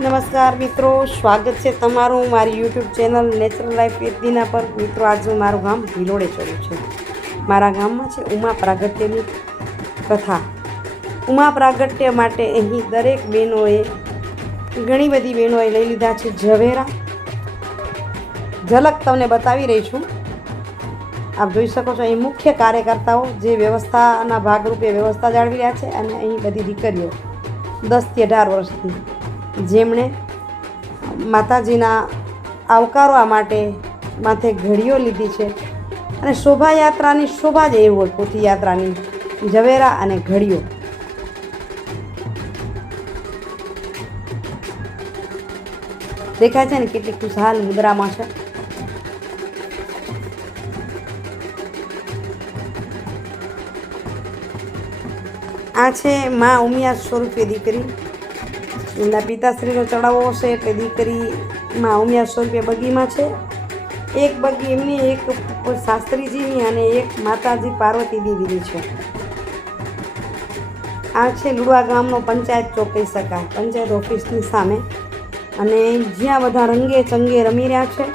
નમસ્કાર મિત્રો, સ્વાગત છે તમારું મારી YouTube channel Natural Life with Dina પર. મિત્રો, આજે મારું ગામ ભિલોડે ચડ્યું છે. મારા ગામમાં છે ઉમા પ્રાગટ્યની કથા. ઉમા પ્રાગટ્ય માટે અહીં દરેક બહેનોએ ઘણી બધી બહેનોએ લઈ લીધા છે ઝવેરા. ઝલક તમને બતાવી રહી છું. આપ જોઈ શકો છો અહીં મુખ્ય કાર્યકર્તાઓ જે વ્યવસ્થાના ભાગરૂપે વ્યવસ્થા જાળવી રહ્યા છે, અને અહીં બધી દીકરીઓ 10 થી 18 વર્ષની જેમણે માતાજીના આવકારવા માટે માથે ઘડીઓ લીધી છે. અને શોભાયાત્રાની શોભા જ એવી હોય, પોથીયાત્રાની ઝવેરા અને ઘડીઓ. દેખાય છે ને કેટલી ખુશહાલ મુદ્રામાં છે. આ છે મા ઉમિયા સ્વરૂપે દીકરી. એમના પિતાશ્રીનો ચડાવો હશે એટલે દીકરી મા ઉમિયા સ્વરૂપે બગીમાં છે. એક બગી એમની, એક શાસ્ત્રીજીની અને એક માતાજી પાર્વતી દેવીની છે. આ છે લુડવા ગામનો પંચાયત ચોક કહી શકાય, પંચાયત ઓફિસની સામે. અને જ્યાં બધા રંગે ચંગે રમી રહ્યા છે.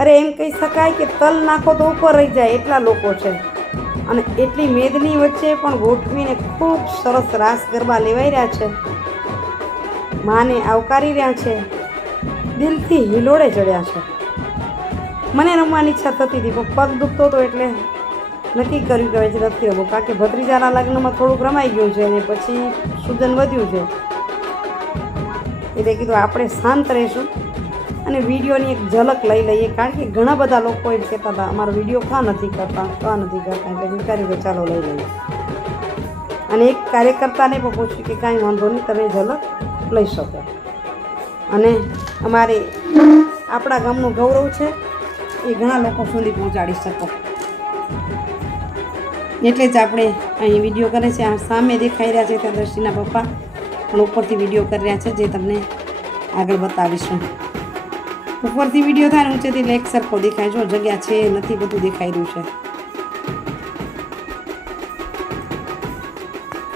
અરે એમ કહી શકાય કે તલ નાખો તો ઉપર રહી જાય એટલા લોકો છે. અને એટલી મેદની વચ્ચે પણ ગોઠવીને ખૂબ સરસ રાસ ગરબા લેવાઈ રહ્યા છે. માને આવકારી રહ્યા છે, દિલથી હિલોડે ચડ્યા છે. મને રમવાની ઈચ્છા થતી હતી પણ પગ દુખતો હતો એટલે નક્કી કર્યું કે હવે નથી રમવું, કારણ કે ભત્રીજાના લગ્નમાં થોડુંક રમાઈ ગયું છે અને પછી સૂજન વધ્યું છે. એટલે કીધું આપણે શાંત રહીશું અને વિડીયોની એક ઝલક લઈ લઈએ, કારણ કે ઘણા બધા લોકો એમ કહેતા હતા અમારો વિડીયો કાં નથી કરતા. એટલે વિચાર્યું કે ચાલો લઈ લઈએ. અને એક કાર્યકર્તાને પણ પૂછ્યું કે કાંઈ વાંધો નહીં, તમે ઝલક લઈ શકો. અને અમારે આપણા ગામનું ગૌરવ છે એ ઘણા લોકો સુધી પહોંચાડી શકો, એટલે જ આપણે અહીં વિડીયો કરે છે. આ સામે દેખાઈ રહ્યા છે ત્યાં દ્રષ્ટિના પપ્પા પણ ઉપરથી વિડીયો કરી રહ્યા છે, જે તમને આગળ બતાવીશું. ઉપરથી વિડીયો થાય ને ઊંચેથી એટલે એક સરખો દેખાય. જો જગ્યા છે નથી બધું દેખાઈ રહ્યું છે.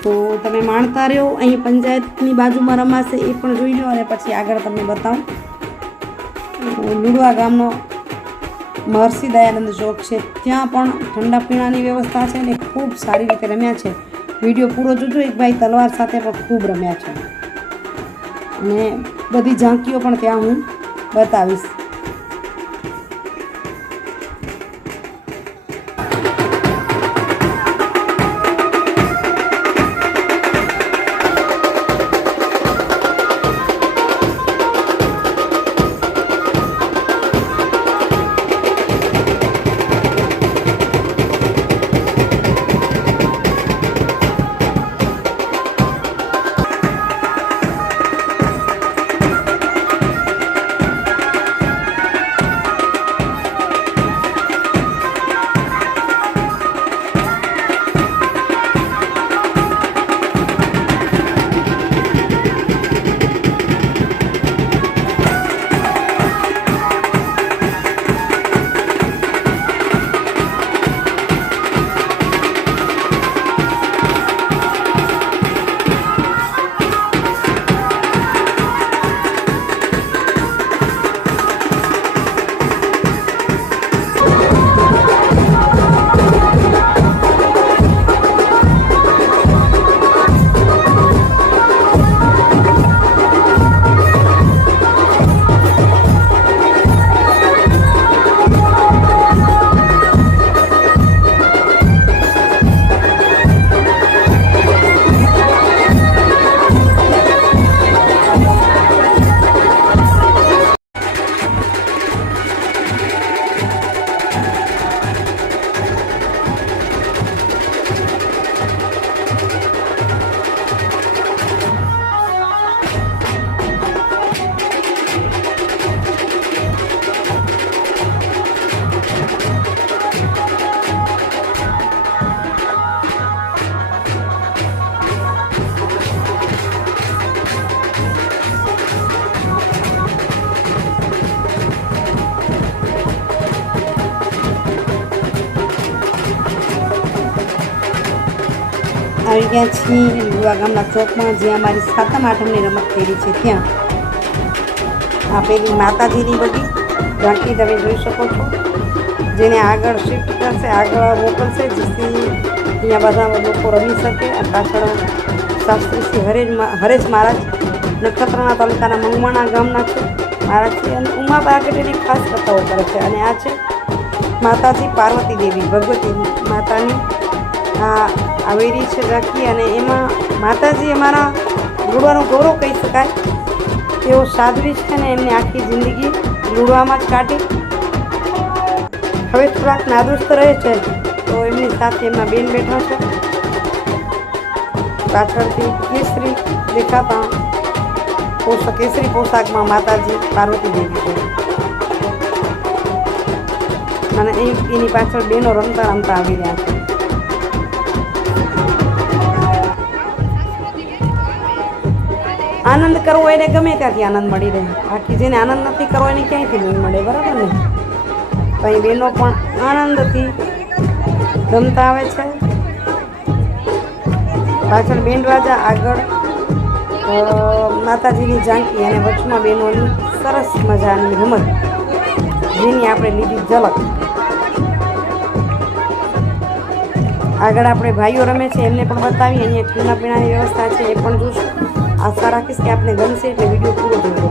તો તમે માણતા રહ્યો. અહીં પંચાયતની બાજુમાં રમાશે એ પણ જોઈ લો, અને પછી આગળ તમને બતાવું. લુડવા ગામનો મહર્ષિ દયાનંદ ચોક છે, ત્યાં પણ ઠંડા પીણાની વ્યવસ્થા છે ને ખૂબ સારી રીતે રમ્યા છે. વિડીયો પૂરો જોજો. એક ભાઈ તલવાર સાથે પણ ખૂબ રમ્યા છે, અને બધી ઝાંકીઓ પણ ત્યાં હું બતાવીશ. આવી ગયા છીએ લુડવા ગામના ચોકમાં, જ્યાં અમારી 7મ 8મની રમત થઈ રહી છે ત્યાં. આ પેલી માતાજીની બધી ઝાંખી તમે જોઈ શકો છો, જેને આગળ શિફ્ટ કરશે, આગળ મોકલશે, જેથી અહીંયા બધા લોકો રમી શકે. આ પાછળ શાસ્ત્રી શ્રી હરેશ મહારાજ નખત્રાણા તાલુકાના મંગવાણા ગામના છે મહારાજ છે, અને ઉમા પ્રાગટ્યની ખાસ કથાઓ કરે છે. અને આ છે માતાજી પાર્વતી દેવી ભગવતી માતાની આ આવેલી છે ઝાંખી. અને એમાં માતાજી અમારા લૂડવાનું ગૌરવ કહી શકાય. તેઓ સાધ્વી છે ને એમની આખી જિંદગી લૂડવામાં જ કાઢી. હવે થોડાક નાદુરસ્ત રહે છે, તો એમની સાથે એમના બેન બેઠા છે. પાછળથી કેસરી દેખાતા કેસરી પોશાકમાં માતાજી પાર્વતી દેવી છે, અને એની પાછળ બેનો રમતા રમતા આવી રહ્યા છે. આનંદ કરવો એને ગમે ત્યાંથી આનંદ મળી રહે, બાકી જેને આનંદ નથી કરવો એને ક્યાંયથી નહીં મળે, બરાબર ને? કંઈ બહેનો પણ આનંદથી રમતા આવે છે. પાછળ બેન્ડવાજા, આગળ માતાજીની ઝાંખી અને વચમાં બહેનોની સરસ મજાની રમત, જેની આપણે લીધી ઝલક. આગળ આપણે ભાઈઓ રમે છે એમને પણ બતાવી. અહીંયા ઠંડા પીણાની વ્યવસ્થા છે, એ પણ જોશું. આશા રાખીશ કે આપને ગમશે, એટલે વિડીયો પૂરો જોજો.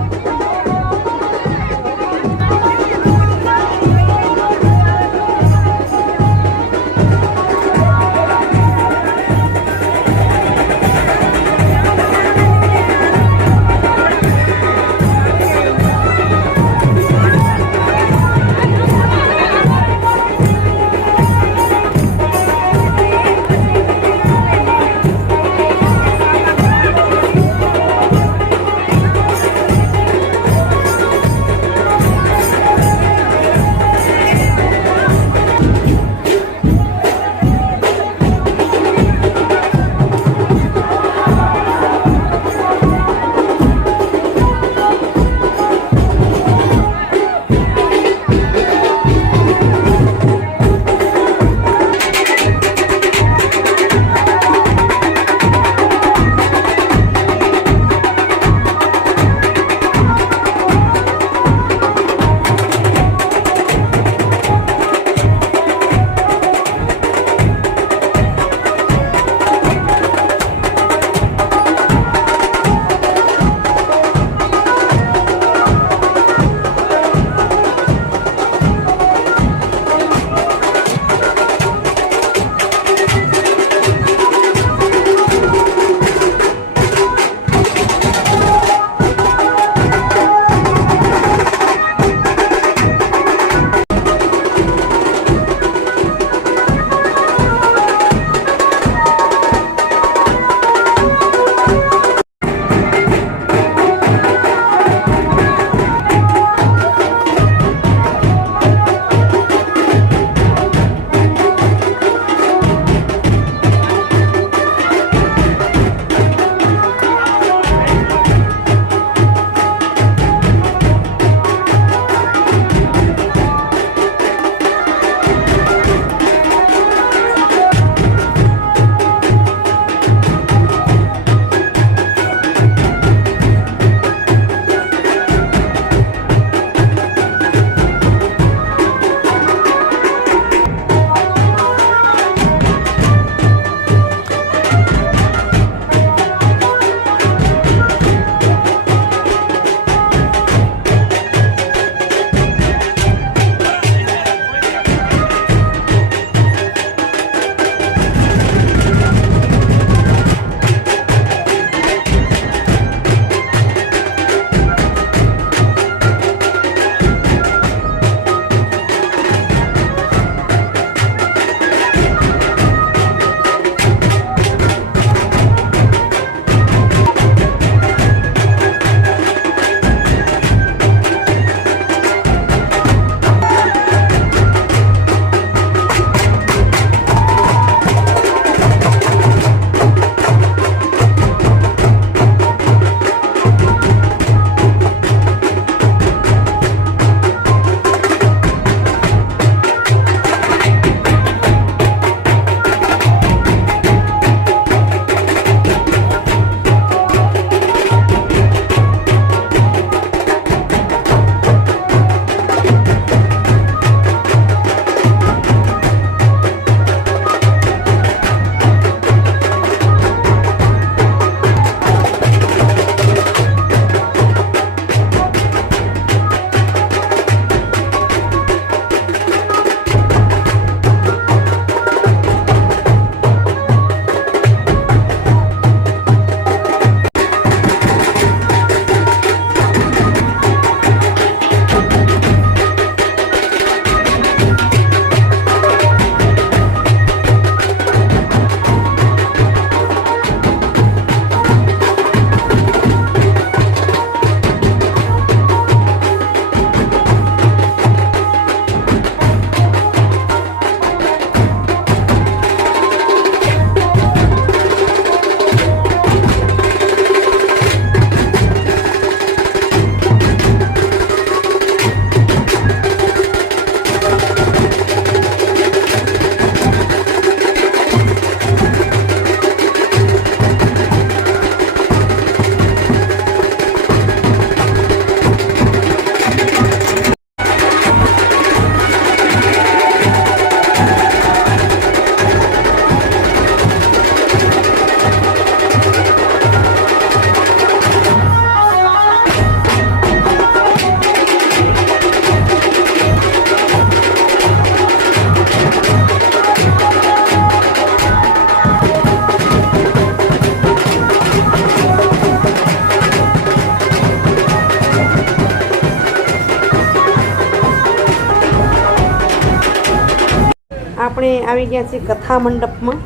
આપણે આવી ગયા છીએ કથા મંડપમાં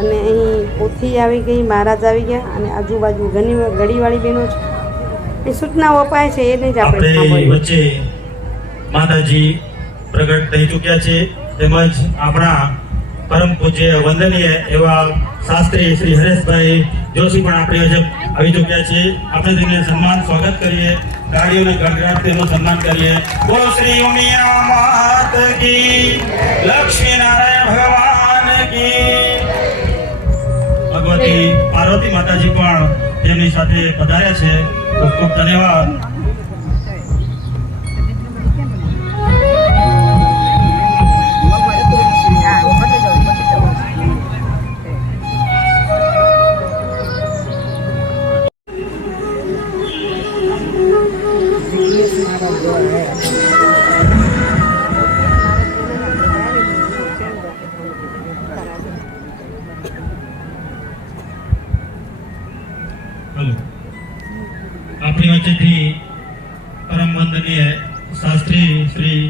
અને અહીં પોથી આવી ગઈ, મહારાજ આવી ગયા અને આજુબાજુ ઘણી ગળીવાળી બહેનો છે. એ સૂચનાઓ અપાય છે એને જ આપણે સાંભળીએ. વચ્ચે માતાજી પ્રગટ થઈ ચૂક્યા છે, તેમજ આપણા પરમ પૂજ્ય વંદનીય એવા શાસ્ત્રી શ્રી હરેશભાઈ જોશી પણ આપણી વચ્ચે આવી ચૂક્યા છે. આપણે તેમને સન્માન સ્વાગત કરીએ, તાળીઓને ગણગણાટ તેમનું સન્માન કરીએ. બોલો શ્રી ઉમિયા માત કી, લક્ષ્મી નારાયણ ભગવાન કી. ભગવતી પાર્વતી માતાજી પણ તેમની સાથે પધાર્યા છે. ખૂબ ખૂબ ધન્યવાદ. હલો, આપણી વચ્ચેથી પરમ વંદનીય શાસ્ત્રી શ્રી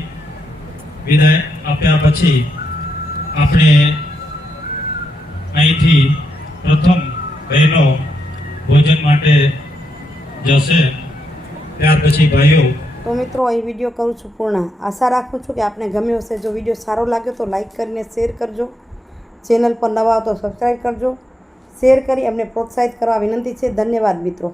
વિદાય આપ્યા પછી આપણે અહીંથી પ્રથમ બહેનો ભોજન માટે જશે, ત્યાર પછી ભાઈઓ. તો મિત્રો અહીં વિડીયો કરું છું પૂર્ણ. આશા રાખું છું કે આપને ગમ્યો હશે. જો વિડીયો સારો લાગ્યો તો લાઈક કરીને શેર કરજો. ચેનલ પર નવા હો તો સબસ્ક્રાઈબ કરજો. શેર કરી અમને પ્રોત્સાહિત કરવા વિનંતી છે. ધન્યવાદ મિત્રો.